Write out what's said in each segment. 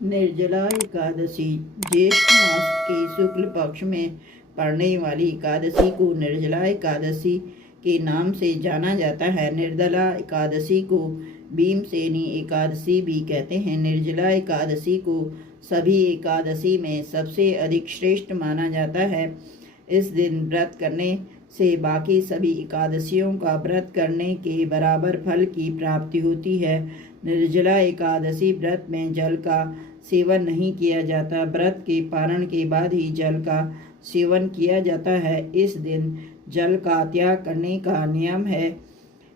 निर्जला एकादशी ज्येष्ठ मास के शुक्ल पक्ष में पड़ने वाली एकादशी को निर्जला एकादशी के नाम से जाना जाता है। निर्जला एकादशी को भीमसेनी एकादशी भी कहते हैं। निर्जला एकादशी को सभी एकादशी में सबसे अधिक श्रेष्ठ माना जाता है। इस दिन व्रत करने से बाकी सभी एकादशियों का व्रत करने के बराबर फल की प्राप्ति होती है। निर्जला एकादशी व्रत में जल का सेवन नहीं किया जाता। व्रत के पारण के बाद ही जल का सेवन किया जाता है। इस दिन जल का त्याग करने का नियम है।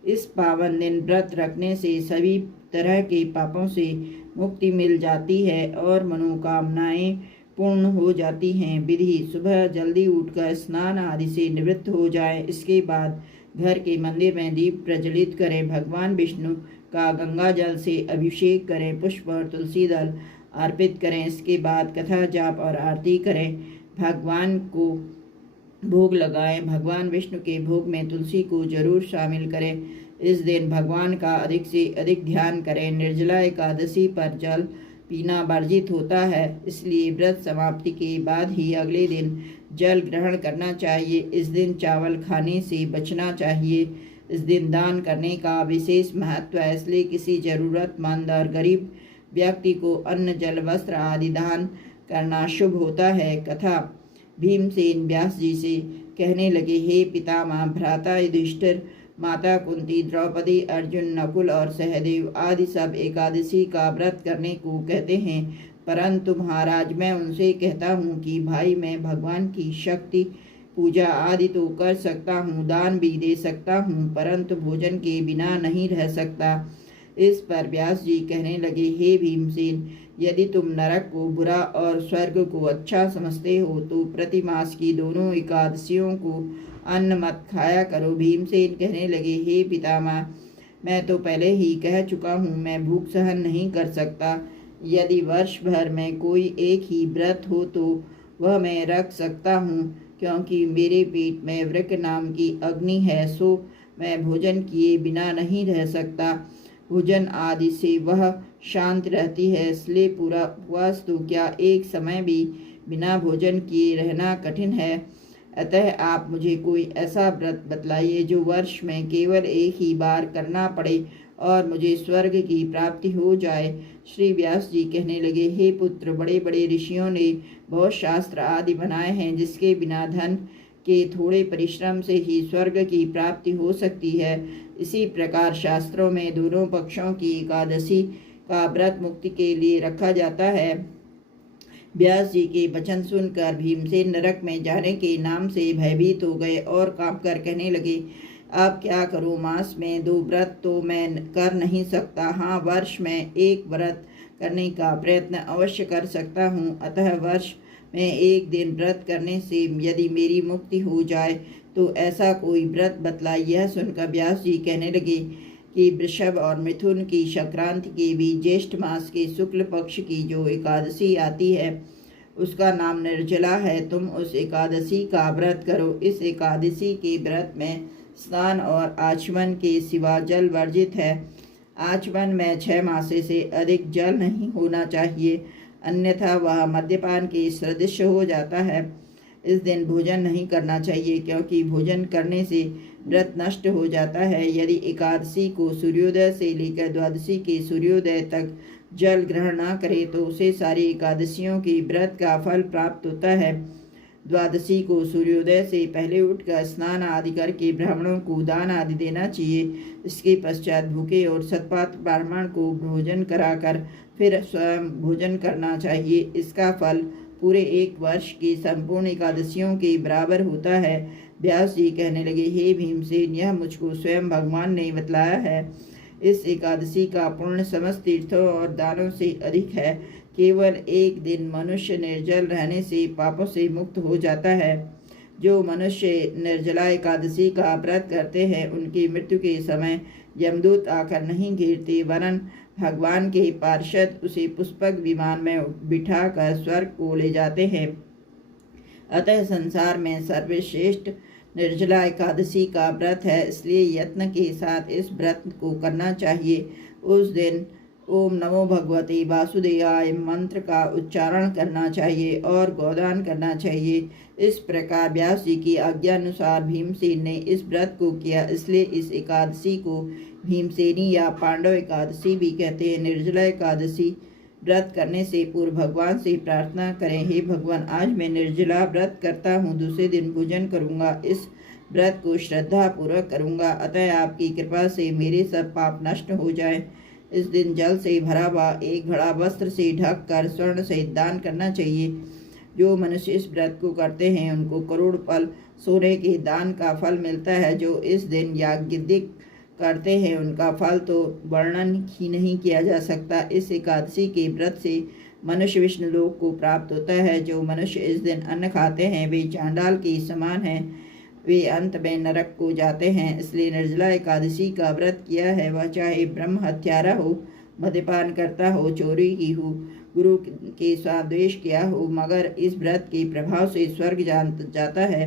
इस पावन दिन व्रत रखने से सभी तरह के पापों से मुक्ति मिल जाती है और मनोकामनाएं पूर्ण हो जाती हैं। विधि: सुबह जल्दी उठकर स्नान आदि से निवृत्त हो जाएं। इसके बाद घर के मंदिर में दीप प्रज्वलित करें। भगवान विष्णु का गंगा जल से अभिषेक करें। पुष्प और तुलसी दल अर्पित करें। इसके बाद कथा जाप और आरती करें। भगवान को भोग लगाएं। भगवान विष्णु के भोग में तुलसी को जरूर शामिल करें। इस दिन भगवान का अधिक से अधिक ध्यान करें। निर्जला एकादशी पर जल पीना वर्जित होता है, इसलिए व्रत समाप्ति के बाद ही अगले दिन जल ग्रहण करना चाहिए। इस दिन चावल खाने से बचना चाहिए। इस दिन दान करने का विशेष महत्व है, इसलिए किसी जरूरतमंद और गरीब व्यक्ति को अन्न, जल, वस्त्र आदि दान करना शुभ होता है। कथा: भीमसेन व्यास जी से कहने लगे, हे पितामह, भ्राता युधिष्ठिर, माता कुंती, द्रौपदी, अर्जुन, नकुल और सहदेव आदि सब एकादशी का व्रत करने को कहते हैं, परंतु महाराज मैं उनसे कहता हूँ कि भाई मैं भगवान की शक्ति पूजा आदि तो कर सकता हूँ, दान भी दे सकता हूँ, परंतु भोजन के बिना नहीं रह सकता। इस पर व्यास जी कहने लगे, हे भीमसेन, यदि तुम नरक को बुरा और स्वर्ग को अच्छा समझते हो तो प्रतिमास की दोनों एकादशियों को अन्न मत खाया करो। भीमसेन कहने लगे, हे पितामह, मैं तो पहले ही कह चुका हूँ, मैं भूख सहन नहीं कर सकता। यदि वर्ष भर में कोई एक ही व्रत हो तो वह मैं रख सकता हूँ, क्योंकि मेरे पेट में वृक नाम की अग्नि है, सो मैं भोजन किए बिना नहीं रह सकता। भोजन आदि से वह शांत रहती है, इसलिए पूरा उपवास तो क्या एक समय भी बिना भोजन किए रहना कठिन है। अतः आप मुझे कोई ऐसा व्रत बतलाइए जो वर्ष में केवल एक ही बार करना पड़े और मुझे स्वर्ग की प्राप्ति हो जाए। श्री व्यास जी कहने लगे, हे पुत्र, बड़े बड़े ऋषियों ने बहुत शास्त्र आदि बनाए हैं, जिसके बिना धन के थोड़े परिश्रम से ही स्वर्ग की प्राप्ति हो सकती है। इसी प्रकार शास्त्रों में दोनों पक्षों की एकादशी का व्रत मुक्ति के लिए रखा जाता है। व्यास जी के वचन सुनकर भीमसेन नरक में जाने के नाम से भयभीत हो गए और कांपकर कहने लगे, अब क्या करूं? मास में 2 व्रत तो मैं कर नहीं सकता। हाँ, वर्ष में 1 व्रत करने का प्रयत्न अवश्य कर सकता हूँ। अतः वर्ष में 1 दिन व्रत करने से यदि मेरी मुक्ति हो जाए तो ऐसा कोई व्रत बतलाए। यह सुनकर व्यास जी कहने लगे कि वृषभ और मिथुन की संक्रांति के भी ज्येष्ठ मास के शुक्ल पक्ष की जो एकादशी आती है उसका नाम निर्जला है। तुम उस एकादशी का व्रत करो। इस एकादशी के व्रत में स्नान और आचमन के सिवा जल वर्जित है। आचमन में 6 मासे से अधिक जल नहीं होना चाहिए, अन्यथा वह मद्यपान के सदृश हो जाता है। इस दिन भोजन नहीं करना चाहिए, क्योंकि भोजन करने से व्रत नष्ट हो जाता है। यदि एकादशी को सूर्योदय से लेकर द्वादशी के सूर्योदय तक जल ग्रहण न करे तो उसे सारी एकादशियों की व्रत का फल प्राप्त होता है। द्वादशी को सूर्योदय से पहले उठकर स्नान आदि करके ब्राह्मणों को दान आदि देना चाहिए। इसके पश्चात भूखे और सतपात्र ब्राह्मण को भोजन कराकर फिर स्वयं भोजन करना चाहिए। इसका फल पूरे 1 वर्ष की संपूर्ण एकादशियों के बराबर होता है। व्यास जी कहने लगे, हे भीमसेन, यह मुझको स्वयं भगवान ने बतलाया है। इस एकादशी का पुण्य समस्त तीर्थों और दानों से अधिक है। केवल 1 दिन मनुष्य निर्जल रहने से पापों से मुक्त हो जाता है। जो मनुष्य निर्जला एकादशी का व्रत करते हैं उनकी मृत्यु के समय यमदूत आकर नहीं घेरते, वरन भगवान के पार्षद उसे पुष्पक विमान में बिठाकर स्वर्ग को ले जाते हैं। अतः संसार में सर्वश्रेष्ठ निर्जला एकादशी का व्रत है, इसलिए यत्न के साथ इस व्रत को करना चाहिए। उस दिन ओम नमो भगवते वासुदेवाय मंत्र का उच्चारण करना चाहिए और गोदान करना चाहिए। इस प्रकार व्यास जी की आज्ञा अनुसार भीमसेन ने इस व्रत को किया, इसलिए इस एकादशी को भीमसेनी या पांडव एकादशी भी कहते हैं। निर्जला एकादशी व्रत करने से पूर्व भगवान से प्रार्थना करें, हे भगवान, आज मैं निर्जला व्रत करता हूँ, दूसरे दिन भोजन करूँगा, इस व्रत को श्रद्धा पूर्वक करूँगा, अतः आपकी कृपा से मेरे सब पाप नष्ट हो जाए। इस दिन जल से भरा हुआ एक घड़ा वस्त्र से ढक कर स्वर्ण से दान करना चाहिए। जो मनुष्य इस व्रत को करते हैं उनको करोड़ फल सोने के दान का फल मिलता है। जो इस दिन याज्ञ करते हैं उनका फल तो वर्णन ही नहीं किया जा सकता। इस एकादशी के व्रत से मनुष्य विष्णु लोक को प्राप्त होता है। जो मनुष्य इस दिन अन्न खाते हैं वे चांडाल के समान हैं, वे अंत में नरक को जाते हैं। इसलिए निर्जला एकादशी का व्रत किया है, वह चाहे ब्रह्म हत्यारा हो, मद्यपान करता हो, चोरी की हो, गुरु के साथ द्वेष किया हो, मगर इस व्रत के प्रभाव से स्वर्ग जाता है।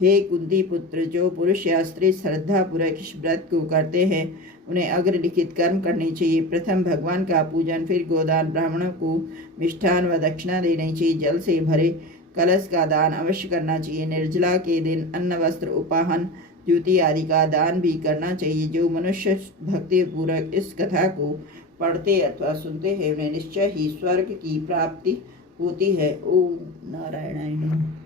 हे कुंती पुत्र, जो पुरुष या स्त्री श्रद्धा पूर्वक इस व्रत को करते हैं उन्हें अग्रलिखित कर्म करने चाहिए। प्रथम भगवान का पूजन, फिर गोदान, ब्राह्मणों को मिष्ठान व दक्षिणा देनी चाहिए। जल से भरे कलश का दान अवश्य करना चाहिए। निर्जला के दिन अन्न, वस्त्र, उपाहन, ज्योति आदि का दान भी करना चाहिए। जो मनुष्य भक्ति पूर्वक इस कथा को पढ़ते अथवा सुनते हैं उन्हें निश्चय ही स्वर्ग की प्राप्ति होती है। ओम नारायणाय नमः।